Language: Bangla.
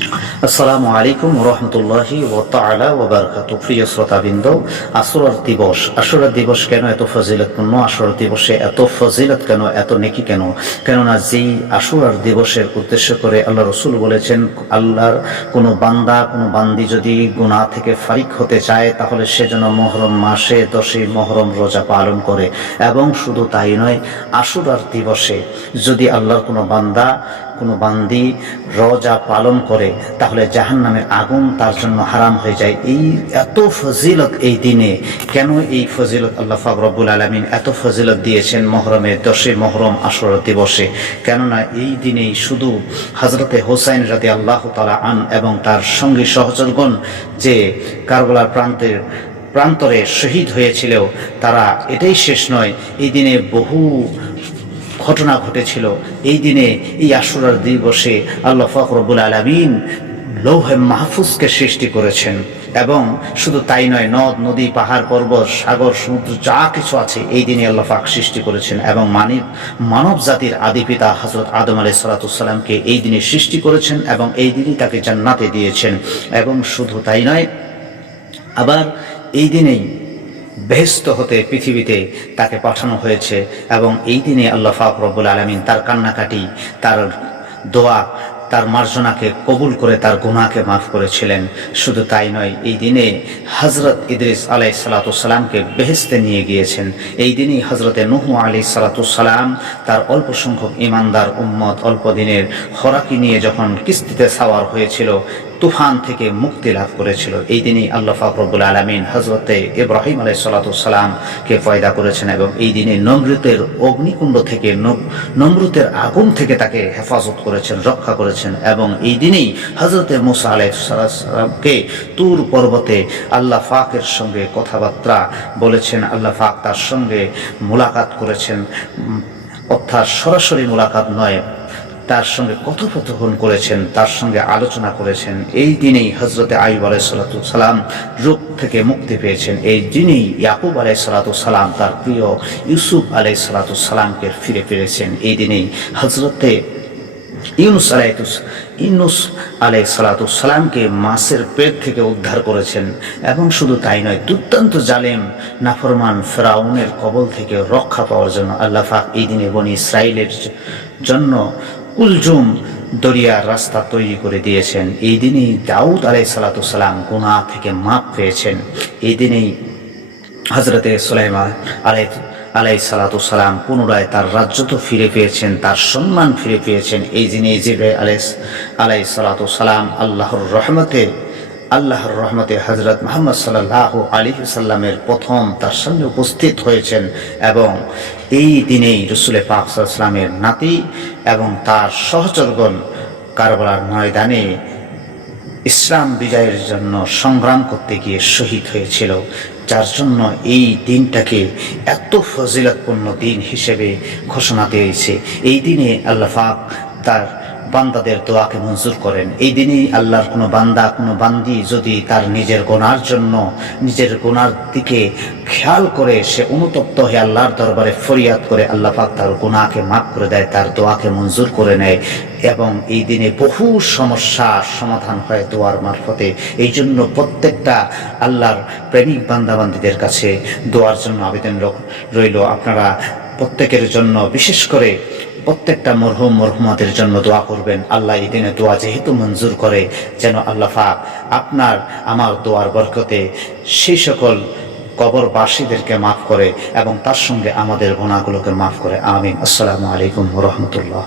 আসসালামু আলাইকুম রহমতুল্লাহি ওয়া তাআলা ওয়া বারাকাতুহু। প্রিয় শ্রোতাবৃন্দ, আশুরা দিবস কেন এত ফজিলতপূর্ণ? আশুরা দিবসে এত ফজিলত কেন, এত নেকি কেন? কেননা যেই আশুরার দিবসের উদ্দেশ্য করে আল্লাহ রসুল বলেছেন, আল্লাহর কোনো বান্দা কোনো বান্দি যদি গুনাহ থেকে ফারিক হতে চায় তাহলে সে যেন মুহররম মাসে 10ই মুহররম রোজা পালন করে। এবং শুধু তাই নয়, আশুরার দিবসে যদি আল্লাহর কোনো বান্দা কোনো বান্দি রোজা পালন করে তাহলে জাহান্নামের আগুন তার জন্য হারাম হয়ে যায়। এই এত ফজিলত এই দিনে। কেন এই ফজিলত আল্লাহ পাক রব্বুল আলামিন এত ফজিলত দিয়েছেন মুহররমের 10ই মুহররম আশুরা দিবসে? কেননা এই দিনেই শুধু হযরতে হোসাইন রাদিয়াল্লাহু তাআলা আন এবং তার সঙ্গী সহচরগণ যে কারবালার প্রান্তরে শহীদ হয়েছিল, তারা এটাই শেষ নয়, এই দিনে বহু ঘটনা ঘটেছিল। এই দিনে এই আশুরার দিবসে আল্লাহ পাক রব্বুল আলামিন লৌহে মাহফুজকে সৃষ্টি করেছেন। এবং শুধু তাই নয়, নদ নদী পাহাড় পর্বত সাগর সমুদ্র যা কিছু আছে এই দিনে আল্লাহ পাক সৃষ্টি করেছেন। এবং মানব জাতির আদি পিতা হযরত আদম আলাইহিস সালামকে এই দিনে সৃষ্টি করেছেন এবং এই দিনই তাকে জান্নাতে দিয়েছেন। এবং শুধু তাই নয়, আবার এই দিনেই বেহেশত হতে পৃথিবীতে তাকে পাঠানো হয়েছে। এবং এই দিনে আল্লাহ পাক রব্বুল আলামিন তার কান্নাকাটি, তার দোয়া, তার মার্জনাকে কবুল করে তার গুনাহকে মাফ করেছিলেন। শুধু তাই নয়, এই দিনে হযরত ইদ্রিস আলাইহিস সালামকে বেহেশতে নিয়ে গিয়েছেন। এই দিনেই হযরতে নূহ আলাইহিস সালাম তার অল্প সংখ্যক ঈমানদার উম্মত অল্প দিনের খোরাকি নিয়ে যখন কিস্তিতে সাওয়ার হয়েছিল, তুফান থেকে মুক্তি লাভ করেছিল। এই দিনেই আল্লাহ পাক রব্বুল আলামিন হযরতে ইব্রাহিম আলাইহিস সালামকে পয়দা করেছেন এবং এই দিনে নমরুদের অগ্নিকুণ্ড থেকে, নমরুদের আগুন থেকে তাকে হেফাজত করেছেন, রক্ষা করেছেন। এবং এই দিনেই হযরতে মূসা আলাইহিস সালামকে তুর পর্বতে আল্লাহ পাকের সঙ্গে কথাবার্তা বলেছেন, আল্লাহ পাক তার সঙ্গে মুলাকাত করেছেন, অর্থাৎ সরাসরি মুলাকাত নয়, তার সঙ্গে কথোপকথন করেছেন, তার সঙ্গে আলোচনা করেছেন। এই দিনেই হযরতে আইয়ুব আলাইহিস সালাম রোগ থেকে মুক্তি পেয়েছেন। এই দিনেই ইয়াকুব আলাইহিস সালাম তার প্রিয় ইউসুফ আলাইহিস সালামকে ফিরে পেয়েছেন। এই দিনেই হযরতে ইউনুস আলাইহিস সালামকে মাছের পেট থেকে উদ্ধার করেছেন। এবং শুধু তাই নয়, দুর্দান্ত জালেম নাফরমান ফেরাউনের কবল থেকে রক্ষা পাওয়ার জন্য আল্লাহ পাক এই দিনে বনি ইসরাইলের জন্য কুলজুম দরিয়ার রাস্তা তৈরি করে দিয়েছেন। এই দিনেই দাউদ আলাইহিস সালাম গুনাহ থেকে মাপ পেয়েছেন। এই দিনেই হযরতে সুলাইমান আলাইহিস সালাম পুনরায় তার রাজ্যত্ব ফিরে পেয়েছেন, তার সম্মান ফিরে পেয়েছেন। এই দিনেই জিবরাইল আলাইহিস সালাম আল্লাহর রহমতে হযরত মুহাম্মদ সাল্লাল্লাহু আলাইহি ওয়াসাল্লামের প্রথম তার সামনে উপস্থিত হয়েছেন। এবং এই দিনেই রাসূল পাক সাল্লাল্লাহু আলাইহি ওয়াসাল্লামের নাতি এবং তার সহচরগণ কারবালার ময়দানে ইসলাম বিজয়ের জন্য সংগ্রাম করতে গিয়ে শহীদ হয়েছিল, যার জন্য এই দিনটাকে এত ফজিলতপূর্ণ দিন হিসেবে ঘোষণা দিয়েছে। এই দিনে আল্লাহ পাক তার বান্দাদের দোয়াকে মঞ্জুর করেন। এই দিনেই আল্লাহর কোনো বান্দা কোনো বান্দি যদি তার নিজের গুনার দিকে খেয়াল করে সে অনুতপ্ত হয়ে আল্লাহর দরবারে ফরিয়াদ করে, আল্লাহ পাক তার গুনাহকে মাফ করে দেয়, তার দোয়াকে মঞ্জুর করে নেয়। এবং এই দিনে বহু সমস্যার সমাধান হয় দোয়ার মারফতে। এই জন্য প্রত্যেকটা আল্লাহর প্রেমিক বান্দাবান্দীদের কাছে দোয়ার জন্য আবেদন রইল, আপনারা প্রত্যেকের জন্য, বিশেষ করে প্রত্যেকটা মরহুম মরহুমাদের জন্য দোয়া করবেন। আল্লাহ এই দিনে দোয়া যেহেতু মঞ্জুর করে, যেন আল্লাহ পাক আপনার আমার দোয়ার বরকতে সেই সকল কবরবাসীদেরকে মাফ করে এবং তার সঙ্গে আমাদের গুনাহগুলোকে মাফ করে। আমিন। আসসালামু আলাইকুম ওয়া রাহমাতুল্লাহ।